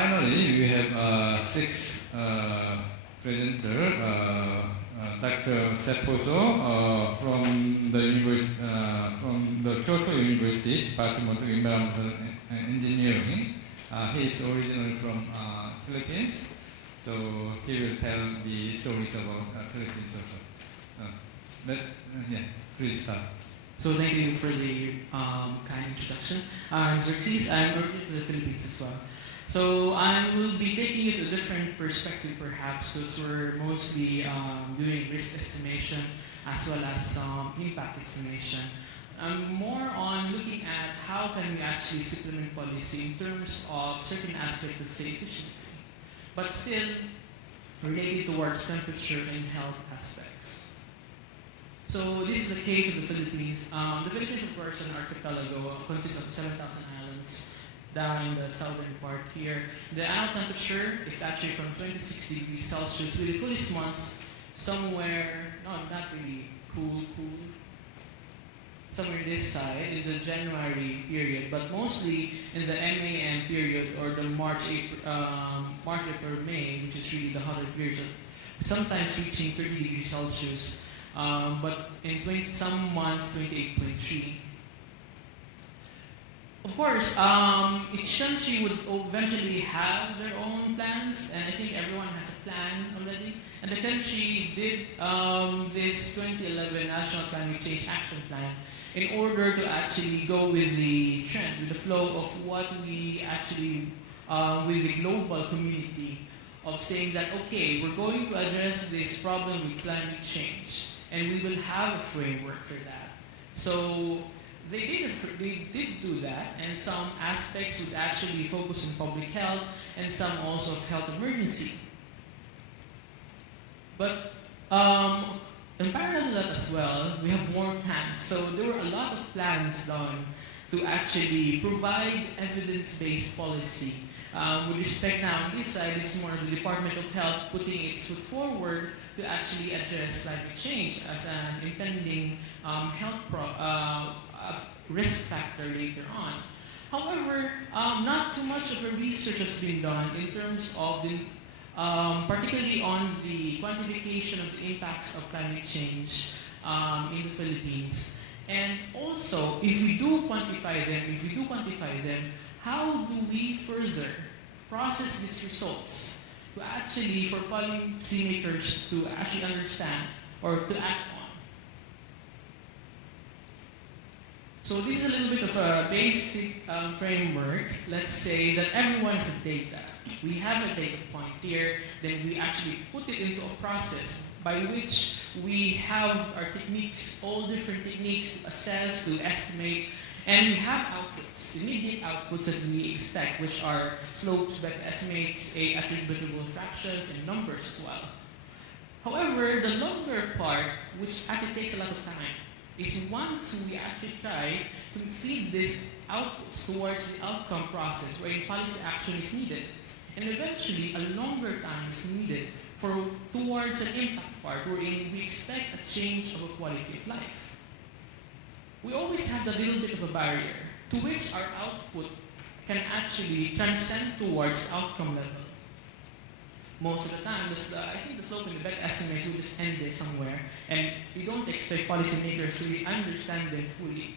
finally, we have sixth presenter, Dr. Seposo from the Kyoto University Department of Environmental Engineering. He is originally from Philippines, so he will tell the stories about Philippines also. Please start. So thank you for the kind introduction. I'm XERXES. I'm originally from the Philippines as well. So I will be taking you to a different perspective perhaps, because we're mostly doing risk estimation as well as impact estimation. More on looking at how can we actually supplement policy in terms of certain aspects of say efficiency, but still related towards temperature and health aspects. So this is the case of the Philippines. The Philippines, of course, an archipelago, consists of 7,000 islands down in the southern part here. The annual temperature is actually from 26 degrees Celsius, with the coolest months somewhere, not really cool, somewhere this side in the January period, but mostly in the MAM period or the March, April, May, which is really the hotter period, sometimes reaching 30 degrees Celsius. But in some months, 28.3. Of course, each country would eventually have their own plans, and I think everyone has a plan already. And the country did this 2011 National Climate Change Action Plan in order to actually go with the trend, with the flow of what we actually, with the global community, of saying that, okay, we're going to address this problem with climate change, and we will have a framework for that. So they did do that, and some aspects would actually focus on public health, and some also of health emergency. But in parallel to that as well, we have more plans. So there were a lot of plans done to actually provide evidence-based policy. With respect now on this side, it's more the Department of Health putting its foot forward to actually address climate change as an impending health risk factor later on. However, not too much of a research has been done in terms of the, particularly on the quantification of the impacts of climate change in the Philippines. And also, if we do quantify them, how do we further process these results to actually, for policymakers to actually understand or to act on? So this is a little bit of a basic framework. Let's say that everyone has a data. We have a data point here, then we actually put it into a process by which we have our techniques, all different techniques to assess, to estimate, and we have outputs, immediate outputs that we expect, which are slopes, vector estimates, attributable fractions, and numbers as well. However, the longer part, which actually takes a lot of time, is once we actually try to feed these outputs towards the outcome process, where policy action is needed, and eventually a longer time is needed towards an impact part, wherein we expect a change of a quality of life. We always have that little bit of a barrier to which our output can actually transcend towards outcome level. Most of the time, I think the slope and the vector estimates will just end there somewhere, and you don't expect policymakers to really understand them fully.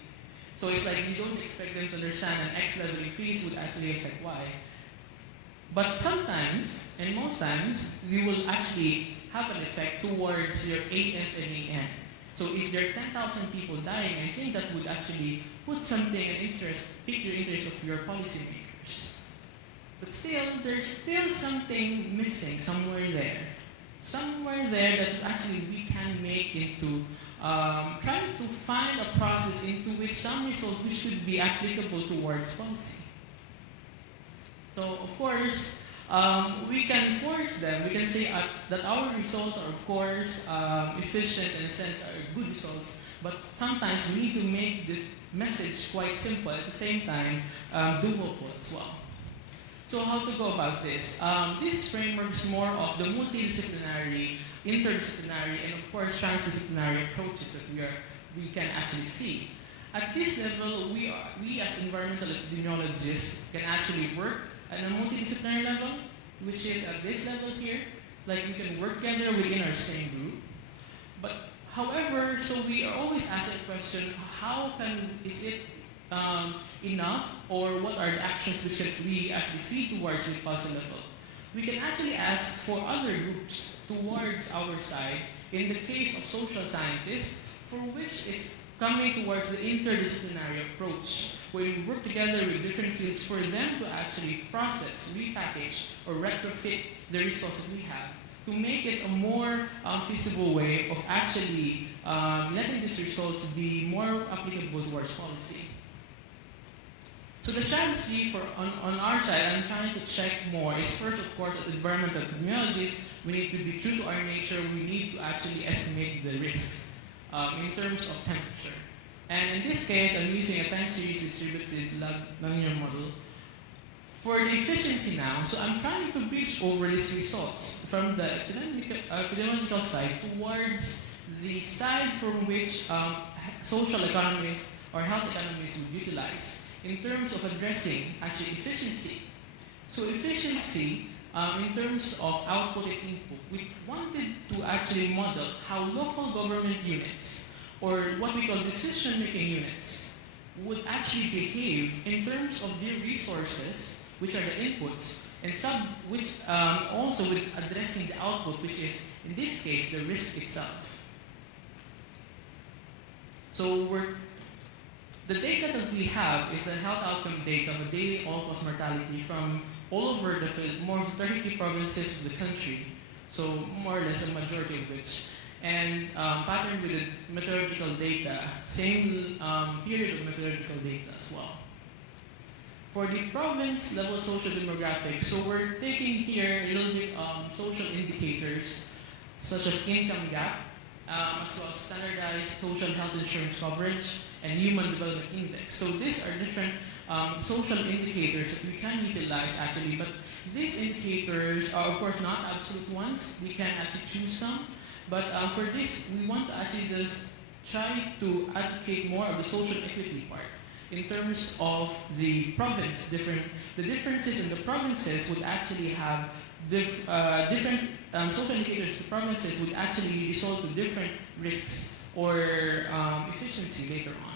So it's like you don't expect them to understand an X level increase would actually affect Y. But sometimes, and most times, you will actually have an effect towards your AF and AN. So if there are 10,000 people dying, I think that would actually put something pique the interest of your policymakers. But still, there's still something missing somewhere there. Somewhere there that actually we can make into trying to find a process into which some results which should be applicable towards policy. So of course, we can force them. We can say that our results are of course efficient in a sense, are good results. But sometimes we need to make the message quite simple at the same time, doable as well. So how to go about this? This framework is more of the multidisciplinary, interdisciplinary, and of course transdisciplinary approaches that we can actually see. At this level, we as environmental epidemiologists can actually work at a multidisciplinary level which is at this level here, like we can work together within our same group. But however, so we are always asked the question, is it enough, or what are the actions we actually feed towards the policy level? We can actually ask for other groups towards our side. In the case of social scientists, for which is coming towards the interdisciplinary approach, where we work together with different fields for them to actually process, repackage, or retrofit the resources we have to make it a more feasible way of actually letting these results be more applicable towards policy. So the strategy on our side, I'm trying to check more, is first, of course, as environmental epidemiologists, we need to be true to our nature. We need to actually estimate the risks in terms of temperature. And in this case, I'm using a time series distributed linear model. For the efficiency now, so I'm trying to bridge over these results from the epidemiological side towards the side from which social economists or health economists would utilize in terms of addressing actually efficiency. So efficiency in terms of output and input, we wanted to actually model how local government units, or what we call decision-making units, would actually behave in terms of their resources, which are the inputs, and which also with addressing the output, which is, in this case, the risk itself. So the data that we have is the health outcome data of daily all-cause mortality from all over the field, more than 33 provinces of the country, so more or less a majority of which, and patterned with the meteorological data, same period of meteorological data as well. For the province level social demographics, so we're taking here a little bit social indicators such as income gap, as well as standardized social health insurance coverage, and human development index. So these are different social indicators that we can utilize actually, but these indicators are of course not absolute ones. We can actually choose some, but for this we want to actually just try to advocate more of the social equity part in terms of the province. The differences in the provinces would actually have different social indicators. The provinces would actually result to different risks or efficiency later on.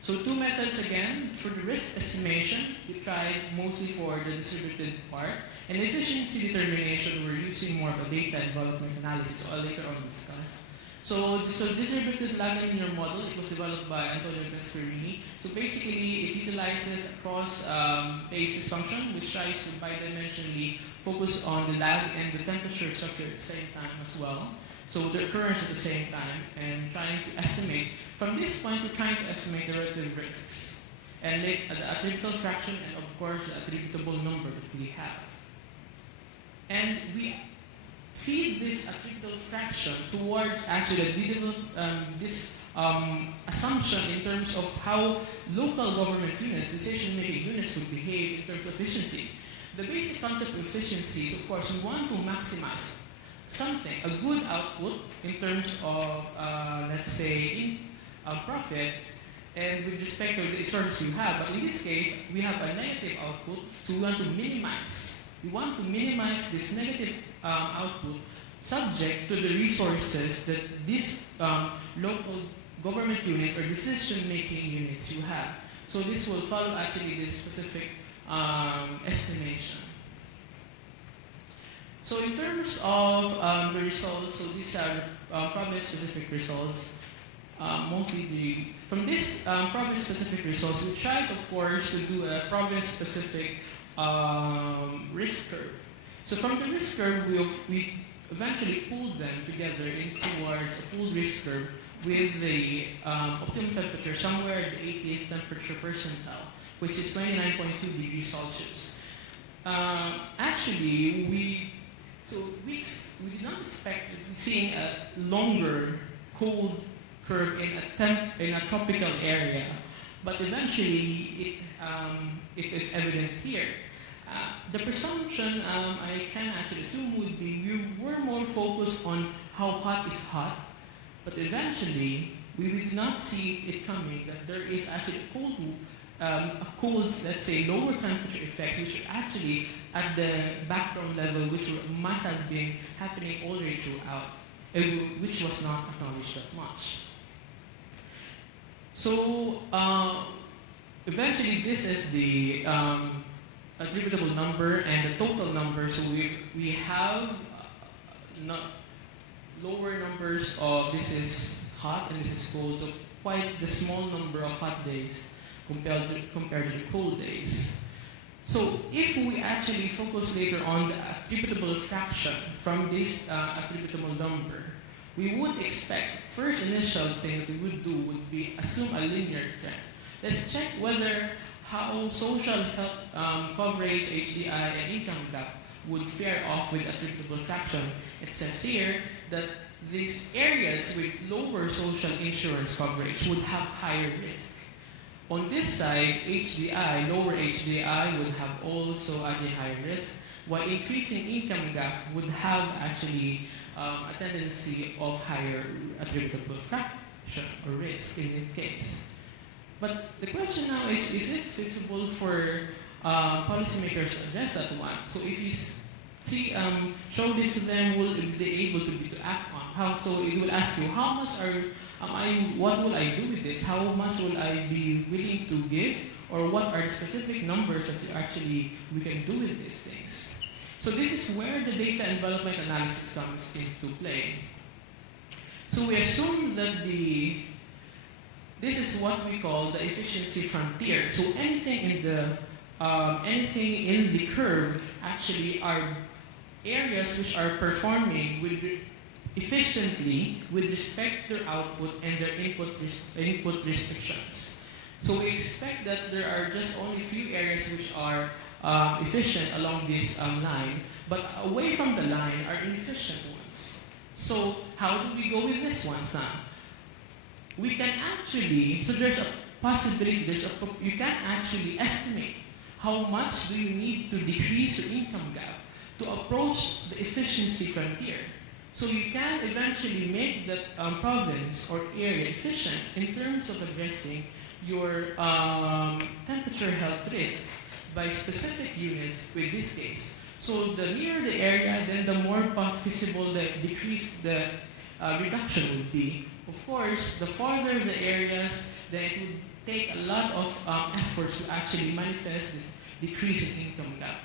So two methods again. For the risk estimation, we tried mostly for the distributed part. And efficiency determination, we're using more of a data development analysis, so I'll later on discuss. So distributed linear model, it was developed by Antonio Gasparini. So basically, it utilizes a cross basis function, which tries to bidimensionally focus on the lag and the temperature structure at the same time as well. So the occurrence at the same time, and trying to estimate. From this point, we're trying to estimate the relative risks, and the attributable fraction, and of course, the attributable number that we have. And we feed this attributable fraction towards actually this assumption in terms of how local government units, decision-making units would behave in terms of efficiency. The basic concept of efficiency is, of course, we want to maximize something, a good output in terms of, let's say, profit, and with respect to the service you have. But in this case, we have a negative output, so we want to minimize. We want to minimize this negative output subject to the resources that these local government units or decision-making units you have. So this will follow actually this specific estimation. So in terms of the results, so these are province-specific results. Mostly from this province-specific results, we tried, of course, to do a province-specific risk curve. So from the risk curve, we eventually pulled them together towards a pooled risk curve with the optimum temperature somewhere at the 80th temperature percentile, which is 29.2 degrees Celsius. Actually, we did not expect seeing a longer cold curve in a tropical area, but eventually it is evident here. The presumption I can actually assume would be we were more focused on how hot is hot, but eventually we did not see it coming that there is actually a cold a cold, let's say, lower temperature effects, which are actually at the background level, which might have been happening already throughout, which was not acknowledged that much. So eventually, this is the attributable number and the total number. So we have lower numbers of this is hot and this is cold. So quite the small number of hot days compared to the cold days. So if we actually focus later on the attributable fraction from this attributable number, we would expect, first initial thing that we would do would be assume a linear trend. Let's check whether how social health coverage, HDI, and income gap would fare off with attributable fraction. It says here that these areas with lower social insurance coverage would have higher risk. On this side, HDI, lower HDI would have also actually higher risk, while increasing income gap would have actually a tendency of higher attributable fraction or risk in this case. But the question now is it feasible for policymakers to address that one? So if you show this to them, will they be able to act on? How? So it will ask you, how much what will I do with this? How much will I be willing to give? Or what are the specific numbers that we can do with these things? So this is where the data envelopment analysis comes into play. So we assume that this is what we call the efficiency frontier. So anything in the curve actually are areas which are performing efficiently with respect to their output and their input restrictions. So we expect that there are just only few areas which are efficient along this line, but away from the line are inefficient ones. So how do we go with this ones now? We can actually, so there's a possibility, you can actually estimate how much do you need to decrease your income gap to approach the efficiency frontier. So you can eventually make that province or area efficient in terms of addressing your temperature health risk by specific units with this case. So the nearer the area, then the more feasible the reduction would be. Of course, the farther the areas, then it would take a lot of efforts to actually manifest this decrease in income gap.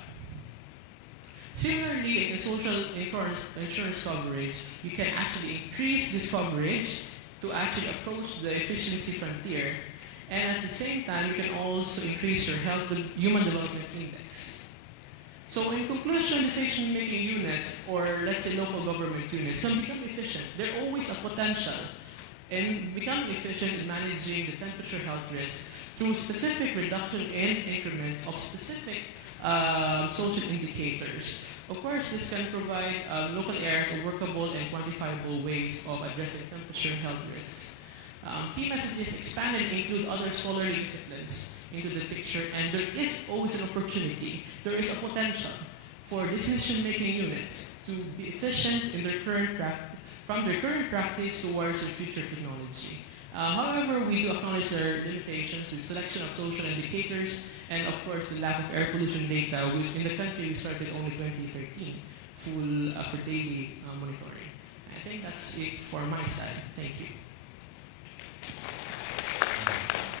Similarly, in the social insurance coverage, you can actually increase this coverage to actually approach the efficiency frontier. And at the same time, you can also increase your human development index. So in conclusion, decision-making units, or let's say local government units, can become efficient. There's always a potential in becoming efficient in managing the temperature health risk through specific reduction in increment of specific social indicators. Of course, this can provide local areas of workable and quantifiable ways of addressing temperature health risks. Key messages expanded include other scholarly disciplines into the picture, and there is always an opportunity, there is a potential for decision-making units to be efficient in their from their current practice towards their future technology. However, we do acknowledge their limitations with selection of social indicators and, of course, the lack of air pollution data, which in the country we started only 2013 for daily monitoring. I think that's it for my side. Thank you.